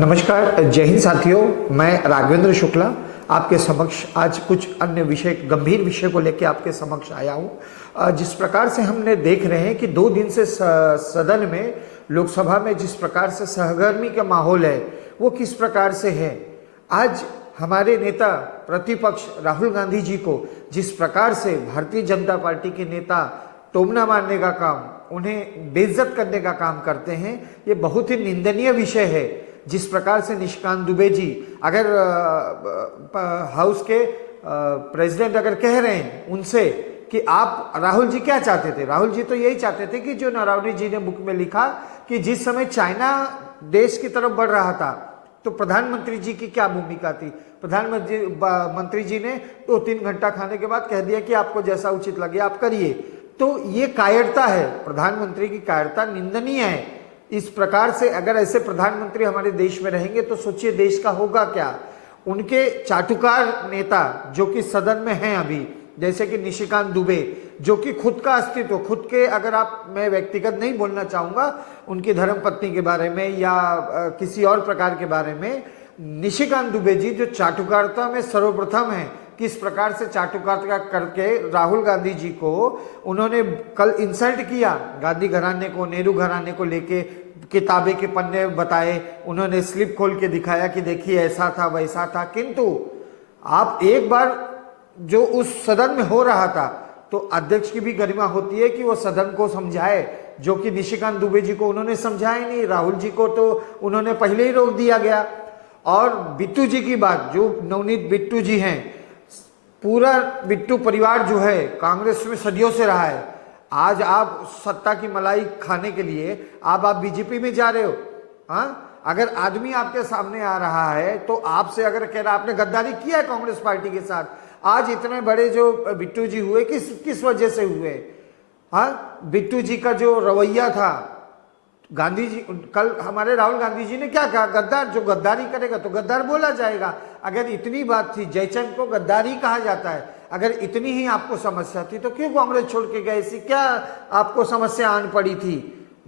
नमस्कार, जय हिंद साथियों। मैं राघवेंद्र शुक्ला आपके समक्ष आज कुछ अन्य विषय, गंभीर विषय को लेकर आपके समक्ष आया हूँ। जिस प्रकार से हमने देख रहे हैं कि 2 दिन से सदन में, लोकसभा में जिस प्रकार से सहगर्मी का माहौल है वो किस प्रकार से है। आज हमारे नेता प्रतिपक्ष राहुल गांधी जी को जिस प्रकार से भारतीय जनता पार्टी के नेता टोमना मारने का काम, उन्हें बेइज्जत करने का काम करते हैं, ये बहुत ही निंदनीय विषय है। जिस प्रकार से निशिकांत दुबे जी, अगर हाउस के प्रेसिडेंट अगर कह रहे हैं उनसे कि आप, राहुल जी क्या चाहते थे? राहुल जी तो यही चाहते थे कि जो नरवणे जी ने बुक में लिखा कि जिस समय चाइना देश की तरफ बढ़ रहा था तो प्रधानमंत्री जी की क्या भूमिका थी। प्रधानमंत्री जी ने 2-3 घंटा खाने के बाद कह दिया कि आपको जैसा उचित लगे आप करिए। तो ये कायरता है, प्रधानमंत्री की कायरता निंदनीय है। इस प्रकार से अगर ऐसे प्रधानमंत्री हमारे देश में रहेंगे तो सोचिए देश का होगा क्या। उनके चाटुकार नेता जो कि सदन में हैं अभी, जैसे कि निशिकांत दुबे, जो कि खुद का अस्तित्व, खुद के, अगर आप, मैं व्यक्तिगत नहीं बोलना चाहूँगा उनकी धर्मपत्नी के बारे में या किसी और प्रकार के बारे में, निशिकांत दुबे जी जो चाटुकारिता में सर्वप्रथम है, किस प्रकार से चाटुकारिता करके राहुल गांधी जी को उन्होंने कल इंसल्ट किया। गांधी घराने को, नेहरू घराने को लेके किताबें के पन्ने बताए, उन्होंने स्लिप खोल के दिखाया कि देखिए ऐसा था वैसा था। किंतु आप एक बार जो उस सदन में हो रहा था तो अध्यक्ष की भी गरिमा होती है कि वो सदन को समझाए, जो कि निशिकांत दुबे जी को उन्होंने समझाया नहीं, राहुल जी को तो उन्होंने पहले ही रोक दिया गया। और बिट्टू जी की बात, जो नवनीत बिट्टू जी हैं, पूरा बिट्टू परिवार जो है कांग्रेस में सदियों से रहा है। आज आप सत्ता की मलाई खाने के लिए आप बीजेपी में जा रहे हो। हाँ, अगर आदमी आपके सामने आ रहा है तो आपसे अगर कह रहा आपने गद्दारी किया है कांग्रेस पार्टी के साथ, आज इतने बड़े जो बिट्टू जी हुए किस वजह से हुए? हाँ, बिट्टू जी का जो रवैया था, गांधी जी, कल हमारे राहुल गांधी जी ने क्या कहा? गद्दार, जो गद्दारी करेगा तो गद्दार बोला जाएगा। अगर इतनी बात थी, जयचंद को गद्दारी कहा जाता है, अगर इतनी ही आपको समस्या थी तो क्यों कांग्रेस छोड़ के गए? ऐसी क्या आपको समस्या आन पड़ी थी?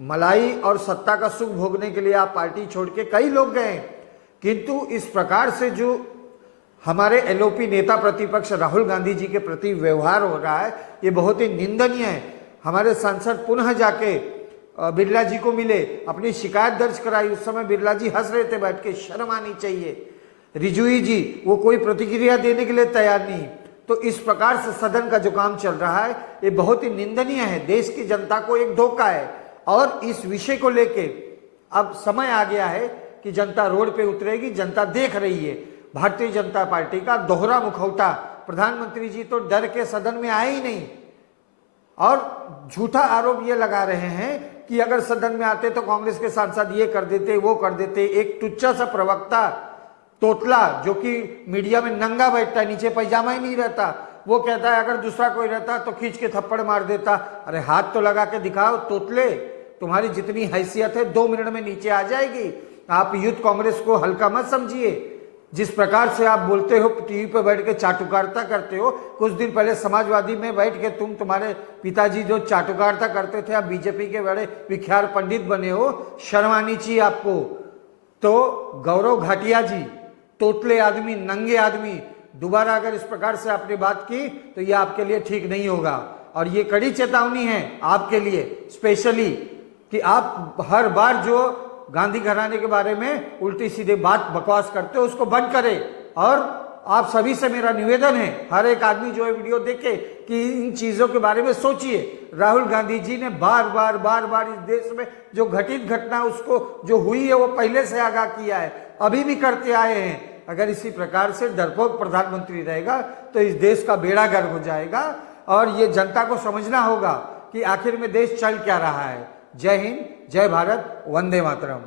मलाई और सत्ता का सुख भोगने के लिए आप पार्टी छोड़ के कई लोग गए, किंतु इस प्रकार से जो हमारे एलओपी नेता प्रतिपक्ष राहुल गांधी जी के प्रति व्यवहार हो रहा है ये बहुत ही निंदनीय है। हमारे सांसद पुनः जाके बिरला जी को मिले, अपनी शिकायत दर्ज कराई। उस समय बिरला जी हंस रहे थे बैठ के, शर्म आनी चाहिए। रिजुई जी, वो कोई प्रतिक्रिया देने के लिए तैयार नहीं। तो इस प्रकार से सदन का जो काम चल रहा है ये बहुत ही निंदनीय है, देश की जनता को एक धोखा है। और इस विषय को लेके अब समय आ गया है कि जनता रोड पे उतरेगी। जनता देख रही है भारतीय जनता पार्टी का दोहरा मुखौटा। प्रधानमंत्री जी तो डर के सदन में आए ही नहीं और झूठा आरोप ये लगा रहे हैं कि अगर सदन में आते तो कांग्रेस के सांसद ये कर देते, वो कर देते। एक टुच्चा सा प्रवक्ता तोतला जो कि मीडिया में नंगा बैठता है, नीचे पैजामा ही नहीं रहता, वो कहता है अगर दूसरा कोई रहता तो खींच के थप्पड़ मार देता। अरे हाथ तो लगा के दिखाओ तोतले, तुम्हारी जितनी हैसियत है 2 मिनट में नीचे आ जाएगी। आप यूथ कांग्रेस को हल्का मत समझिए। जिस प्रकार से आप बोलते हो, टीवी पे बैठ के चाटुकारिता करते हो, कुछ दिन पहले समाजवादी में बैठ के तुम्हारे पिताजी जो चाटुकारिता करते थे, आप बीजेपी के बड़े विख्यात पंडित बने हो, शर्म आनी चाहिए आपको। तो गौरव घाटिया जी, तोतले आदमी, नंगे आदमी, दोबारा अगर इस प्रकार से आपने बात की तो ये आपके लिए ठीक नहीं होगा। और ये कड़ी चेतावनी है आपके लिए स्पेशली कि आप हर बार जो गांधी घराने के बारे में उल्टी सीधे बात बकवास करते हो उसको बंद करें। और आप सभी से मेरा निवेदन है, हर एक आदमी जो है वीडियो देखे कि इन चीजों के बारे में सोचिए। राहुल गांधी जी ने बार बार इस देश में जो घटित घटना उसको जो हुई है वो पहले से आगाह किया है, अभी भी करते आए हैं। अगर इसी प्रकार से डरपोक प्रधानमंत्री रहेगा तो इस देश का बेड़ा गर्क हो जाएगा। और ये जनता को समझना होगा कि आखिर में देश चल क्या रहा है। जय हिंद, जय भारत, वंदे मातरम।